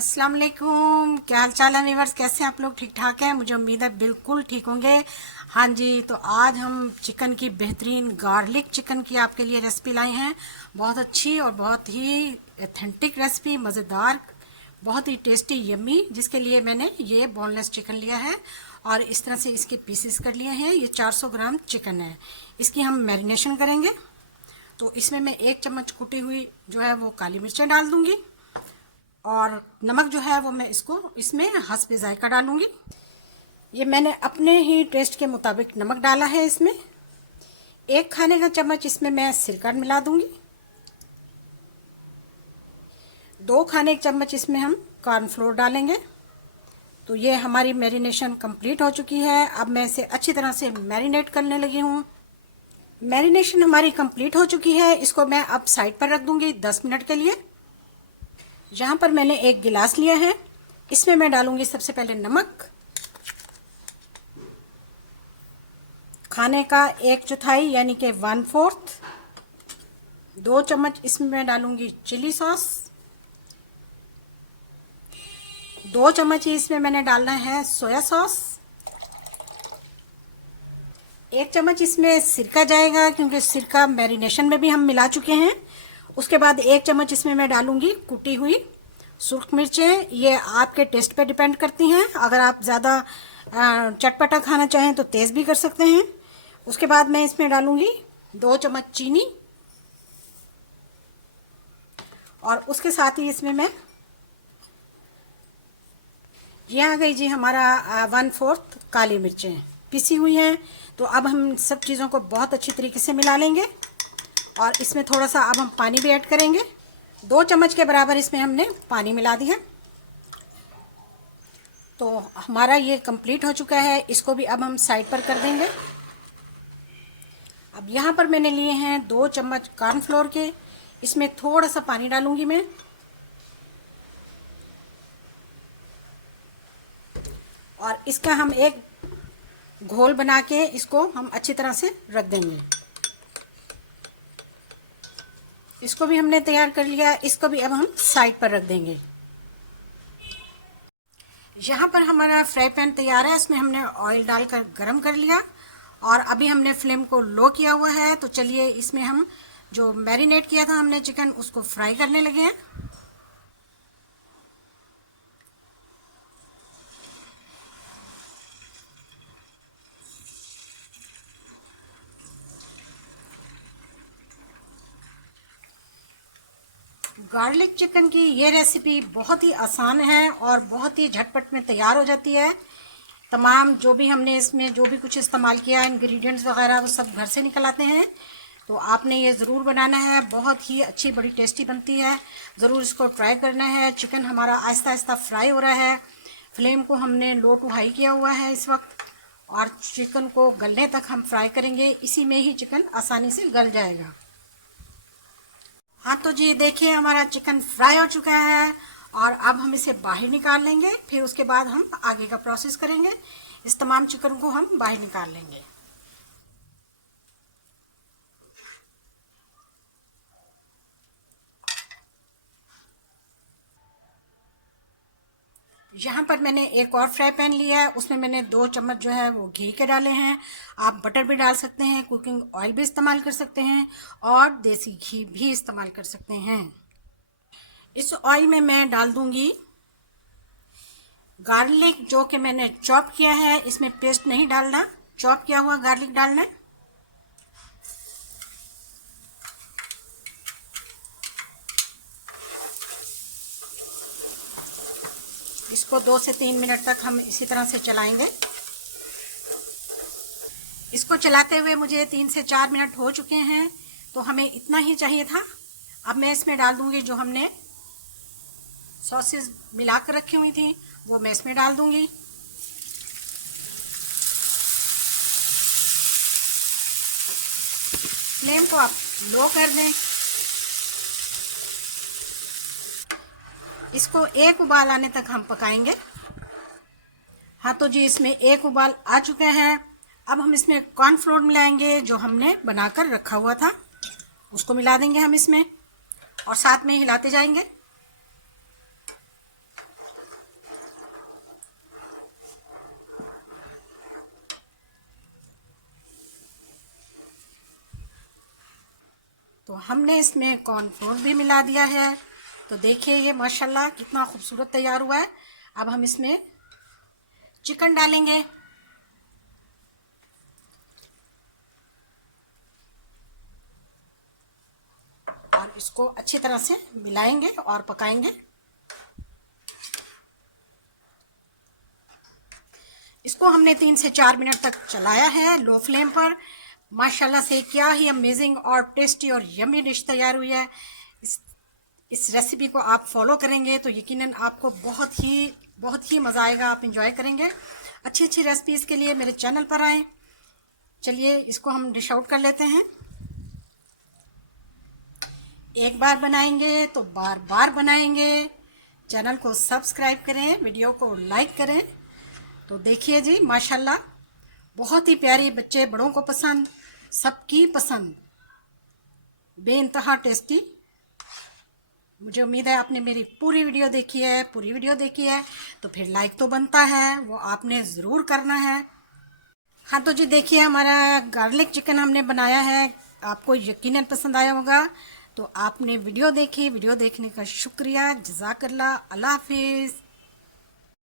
अस्सलाम वालेकुम। क्या हाल चाल है व्यूअर्स, कैसे हैं आप लोग? ठीक ठाक हैं? मुझे उम्मीद है बिल्कुल ठीक होंगे। हाँ जी, तो आज हम चिकन की बेहतरीन गार्लिक चिकन की आपके लिए रेसिपी लाए हैं। बहुत अच्छी और बहुत ही ऑथेंटिक रेसिपी, मज़ेदार, बहुत ही टेस्टी यम्मी, जिसके लिए मैंने ये बोनलेस चिकन लिया है और इस तरह से इसके पीसेस कर लिए हैं। ये 400 ग्राम चिकन है। इसकी हम मैरिनेशन करेंगे। तो इसमें मैं 1 चम्मच कुटी हुई जो है वो काली मिर्चें डाल दूंगी और नमक जो है वो मैं इसमें हस्बे जायका डालूंगी। ये मैंने अपने ही टेस्ट के मुताबिक नमक डाला है। इसमें 1 खाने का चम्मच इसमें मैं सिरका मिला दूंगी। 2 खाने के चम्मच इसमें हम कॉर्नफ्लोर डालेंगे। तो ये हमारी मैरिनेशन कंप्लीट हो चुकी है। अब मैं इसे अच्छी तरह से मैरिनेट करने लगी हूँ। मैरिनेशन हमारी कंप्लीट हो चुकी है। इसको मैं अब साइड पर रख दूंगी 10 मिनट के लिए। यहाँ पर मैंने 1 गिलास लिया है। इसमें मैं डालूंगी सबसे पहले नमक, खाने का 1/4 यानी कि 1/4। 2 चम्मच इसमें मैं डालूंगी चिली सॉस। 2 चम्मच ही इसमें मैंने डालना है सोया सॉस। 1 चम्मच इसमें सिरका जाएगा, क्योंकि सिरका मैरिनेशन में भी हम मिला चुके हैं। उसके बाद 1 चम्मच इसमें मैं डालूंगी कुटी हुई सुर्ख मिर्चें। ये आपके टेस्ट पे डिपेंड करती हैं। अगर आप ज़्यादा चटपटा खाना चाहें तो तेज़ भी कर सकते हैं। उसके बाद मैं इसमें डालूंगी 2 चम्मच चीनी और उसके साथ ही इसमें मैं, ये आ गई जी हमारा 1/4 काली मिर्चें पिसी हुई हैं। तो अब हम सब चीज़ों को बहुत अच्छी तरीके से मिला लेंगे और इसमें थोड़ा सा अब हम पानी भी ऐड करेंगे। 2 चम्मच के बराबर इसमें हमने पानी मिला दिया। तो हमारा ये कंप्लीट हो चुका है। इसको भी अब हम साइड पर कर देंगे। अब यहाँ पर मैंने लिए हैं 2 चम्मच कॉर्नफ्लोर के। इसमें थोड़ा सा पानी डालूंगी मैं और इसका हम एक घोल बना के इसको हम अच्छी तरह से रख देंगे। इसको भी हमने तैयार कर लिया। इसको भी अब हम साइड पर रख देंगे। यहाँ पर हमारा फ्राई पैन तैयार है। इसमें हमने ऑयल डालकर गरम कर लिया और अभी हमने फ्लेम को लो किया हुआ है। तो चलिए इसमें हम जो मैरिनेट किया था हमने चिकन, उसको फ्राई करने लगे हैं। गार्लिक चिकन की ये रेसिपी बहुत ही आसान है और बहुत ही झटपट में तैयार हो जाती है। तमाम जो भी हमने इसमें जो भी कुछ इस्तेमाल किया, इंग्रेडिएंट्स वगैरह, वो सब घर से निकल आते हैं। तो आपने ये ज़रूर बनाना है। बहुत ही अच्छी, बड़ी टेस्टी बनती है। ज़रूर इसको ट्राई करना है। चिकन हमारा आहिस्ता आहिस्ता फ्राई हो रहा है। फ्लेम को हमने लो टू हाई किया हुआ है इस वक्त और चिकन को गलने तक हम फ्राई करेंगे। इसी में ही चिकन आसानी से गल जाएगा। हाँ तो जी देखिए, हमारा चिकन फ्राई हो चुका है और अब हम इसे बाहर निकाल लेंगे। फिर उसके बाद हम आगे का प्रोसेस करेंगे। इस तमाम चिकन को हम बाहर निकाल लेंगे। यहाँ पर मैंने एक और फ्राई पैन लिया है। उसमें मैंने 2 चम्मच जो है वो घी के डाले हैं। आप बटर भी डाल सकते हैं, कुकिंग ऑयल भी इस्तेमाल कर सकते हैं और देसी घी भी इस्तेमाल कर सकते हैं। इस ऑयल में मैं डाल दूंगी गार्लिक, जो कि मैंने चॉप किया है। इसमें पेस्ट नहीं डालना, चॉप किया हुआ गार्लिक डालना है। इसको 2 से 3 मिनट तक हम इसी तरह से चलाएंगे। इसको चलाते हुए मुझे 3 से 4 मिनट हो चुके हैं। तो हमें इतना ही चाहिए था। अब मैं इसमें डाल दूंगी जो हमने सॉसेस मिलाकर रखी हुई थी, वो मैं इसमें डाल दूंगी। फ्लेम को आप लो कर दें। इसको 1 उबाल आने तक हम पकाएंगे। हाँ तो जी इसमें 1 उबाल आ चुके हैं। अब हम इसमें कॉर्नफ्लोर मिलाएंगे जो हमने बनाकर रखा हुआ था, उसको मिला देंगे हम इसमें और साथ में हिलाते जाएंगे। तो हमने इसमें कॉर्नफ्लोर भी मिला दिया है। तो देखिए ये माशाल्लाह कितना खूबसूरत तैयार हुआ है। अब हम इसमें चिकन डालेंगे। और इसको अच्छी तरह से मिलाएंगे और पकाएंगे। इसको हमने 3 से 4 मिनट तक चलाया है लो फ्लेम पर। माशाल्लाह से क्या ही अमेजिंग और टेस्टी और यम्मी डिश तैयार हुई है। इस रेसिपी को आप फॉलो करेंगे तो यकीनन आपको बहुत ही मज़ा आएगा, आप इंजॉय करेंगे। अच्छी अच्छी रेसिपीज़ के लिए मेरे चैनल पर आएँ। चलिए इसको हम डिश आउट कर लेते हैं। एक बार बनाएंगे तो बार बार बनाएंगे। चैनल को सब्सक्राइब करें, वीडियो को लाइक करें। तो देखिए जी माशाल्लाह बहुत ही प्यारी, बच्चे बड़ों को पसंद, सबकी पसंद, बेइंतहा टेस्टी। मुझे उम्मीद है आपने मेरी पूरी वीडियो देखी है तो फिर लाइक तो बनता है, वो आपने ज़रूर करना है। हाँ तो जी देखिए हमारा गार्लिक चिकन हमने बनाया है, आपको यकीनन पसंद आया होगा। तो आपने वीडियो देखी, वीडियो देखने का शुक्रिया, जज़ाकल्लाह, अल्लाह हाफिज़।